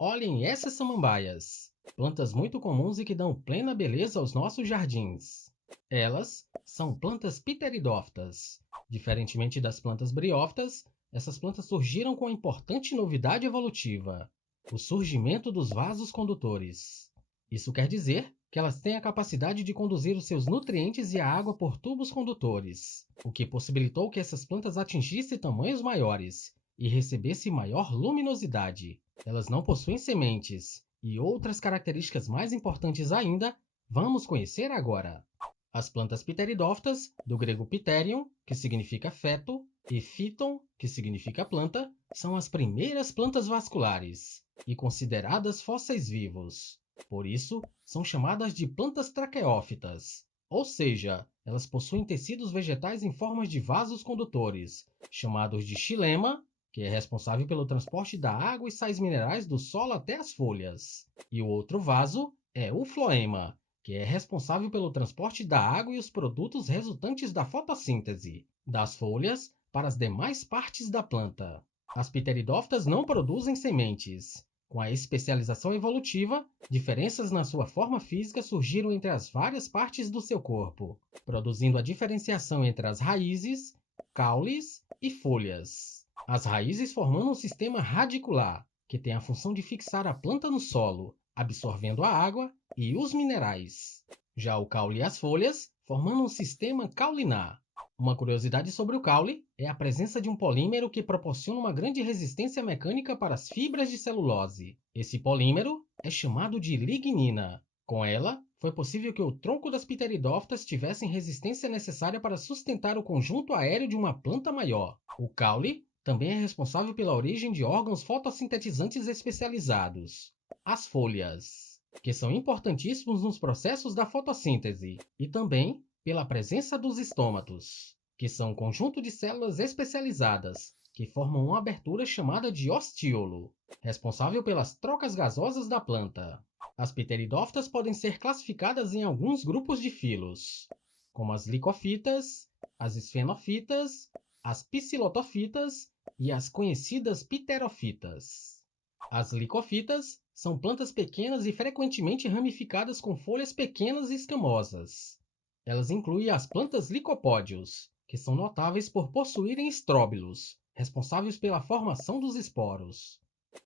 Olhem essas samambaias, plantas muito comuns e que dão plena beleza aos nossos jardins. Elas são plantas pteridófitas. Diferentemente das plantas briófitas, essas plantas surgiram com a importante novidade evolutiva: o surgimento dos vasos condutores. Isso quer dizer que elas têm a capacidade de conduzir os seus nutrientes e a água por tubos condutores, o que possibilitou que essas plantas atingissem tamanhos maiores e recebessem maior luminosidade. Elas não possuem sementes, e outras características mais importantes ainda, vamos conhecer agora. As plantas pteridófitas, do grego pterion, que significa feto, e phyton, que significa planta, são as primeiras plantas vasculares e consideradas fósseis vivos. Por isso, são chamadas de plantas traqueófitas, ou seja, elas possuem tecidos vegetais em formas de vasos condutores, chamados de xilema, que é responsável pelo transporte da água e sais minerais do solo até as folhas. E o outro vaso é o floema, que é responsável pelo transporte da água e os produtos resultantes da fotossíntese, das folhas para as demais partes da planta. As pteridófitas não produzem sementes. Com a especialização evolutiva, diferenças na sua forma física surgiram entre as várias partes do seu corpo, produzindo a diferenciação entre as raízes, caules e folhas. As raízes formando um sistema radicular, que tem a função de fixar a planta no solo, absorvendo a água e os minerais. Já o caule e as folhas formando um sistema caulinar. Uma curiosidade sobre o caule é a presença de um polímero que proporciona uma grande resistência mecânica para as fibras de celulose. Esse polímero é chamado de lignina. Com ela, foi possível que o tronco das pteridófitas tivesse resistência necessária para sustentar o conjunto aéreo de uma planta maior. O caule também é responsável pela origem de órgãos fotossintetizantes especializados, as folhas, que são importantíssimos nos processos da fotossíntese, e também pela presença dos estômatos, que são um conjunto de células especializadas que formam uma abertura chamada de ostíolo, responsável pelas trocas gasosas da planta. As pteridófitas podem ser classificadas em alguns grupos de filos, como as licofitas, as esfenofitas, as psilotofitas e as conhecidas pterofitas. As licofitas são plantas pequenas e frequentemente ramificadas com folhas pequenas e escamosas. Elas incluem as plantas licopódios, que são notáveis por possuírem estróbilos, responsáveis pela formação dos esporos.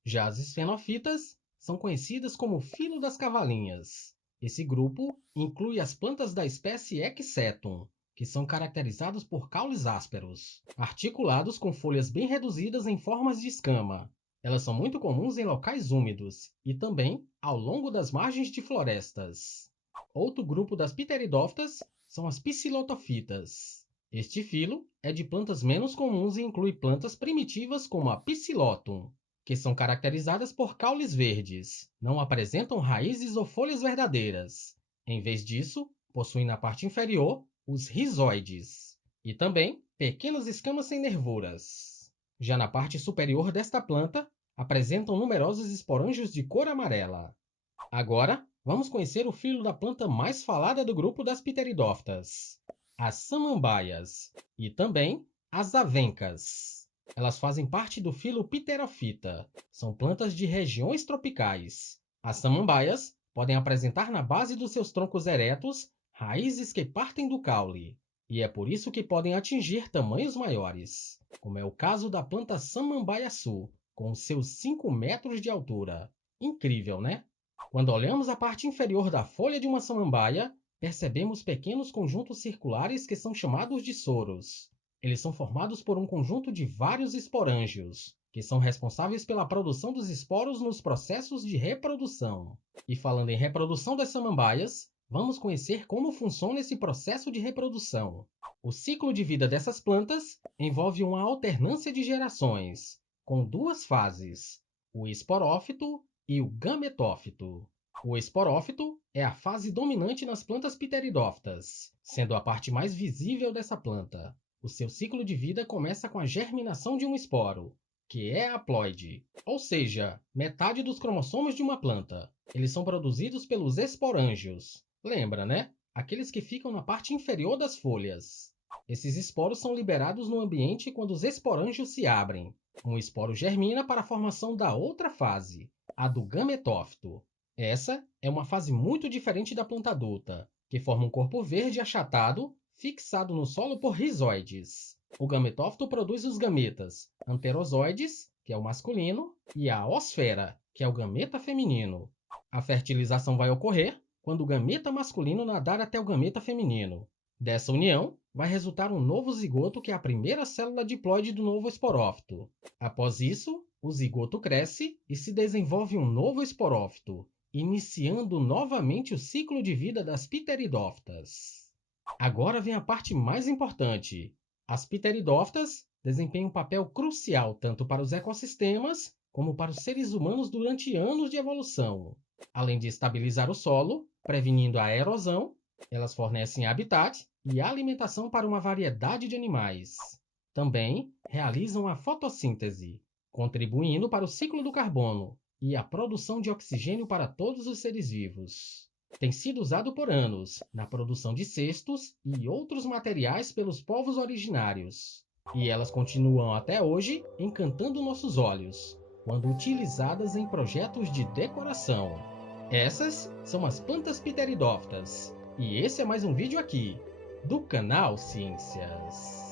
Já as esfenofitas são conhecidas como filo das cavalinhas. Esse grupo inclui as plantas da espécie Equisetum, que são caracterizados por caules ásperos, articulados com folhas bem reduzidas em formas de escama. Elas são muito comuns em locais úmidos e também ao longo das margens de florestas. Outro grupo das pteridófitas são as psilotofitas. Este filo é de plantas menos comuns e inclui plantas primitivas como a Psilotum, que são caracterizadas por caules verdes, não apresentam raízes ou folhas verdadeiras. Em vez disso, possuem na parte inferior os rizoides e também pequenas escamas sem nervuras. Já na parte superior desta planta, apresentam numerosos esporângios de cor amarela. Agora, vamos conhecer o filo da planta mais falada do grupo das pteridófitas, as samambaias, e também as avencas. Elas fazem parte do filo Pterofita. São plantas de regiões tropicais. As samambaias podem apresentar na base dos seus troncos eretos raízes que partem do caule, e é por isso que podem atingir tamanhos maiores, como é o caso da planta samambaiaçu, com seus 5 metros de altura. Incrível, né? Quando olhamos a parte inferior da folha de uma samambaia, percebemos pequenos conjuntos circulares que são chamados de soros. Eles são formados por um conjunto de vários esporângios, que são responsáveis pela produção dos esporos nos processos de reprodução. E falando em reprodução das samambaias, vamos conhecer como funciona esse processo de reprodução. O ciclo de vida dessas plantas envolve uma alternância de gerações, com duas fases, o esporófito e o gametófito. O esporófito é a fase dominante nas plantas pteridófitas, sendo a parte mais visível dessa planta. O seu ciclo de vida começa com a germinação de um esporo, que é haploide, ou seja, metade dos cromossomos de uma planta. Eles são produzidos pelos esporângios. Lembra, né? Aqueles que ficam na parte inferior das folhas. Esses esporos são liberados no ambiente quando os esporângios se abrem. Um esporo germina para a formação da outra fase, a do gametófito. Essa é uma fase muito diferente da planta adulta, que forma um corpo verde achatado, fixado no solo por rizoides. O gametófito produz os gametas, anterozoides, que é o masculino, e a osfera, que é o gameta feminino. A fertilização vai ocorrer quando o gameta masculino nadar até o gameta feminino. Dessa união, vai resultar um novo zigoto, que é a primeira célula diploide do novo esporófito. Após isso, o zigoto cresce e se desenvolve um novo esporófito, iniciando novamente o ciclo de vida das pteridófitas. Agora vem a parte mais importante. As pteridófitas desempenham um papel crucial tanto para os ecossistemas como para os seres humanos durante anos de evolução. Além de estabilizar o solo, prevenindo a erosão, elas fornecem habitat e alimentação para uma variedade de animais. Também realizam a fotossíntese, contribuindo para o ciclo do carbono e a produção de oxigênio para todos os seres vivos. Tem sido usado por anos na produção de cestos e outros materiais pelos povos originários. E elas continuam até hoje encantando nossos olhos, quando utilizadas em projetos de decoração. Essas são as plantas pteridófitas. E esse é mais um vídeo aqui, do canal Ciências.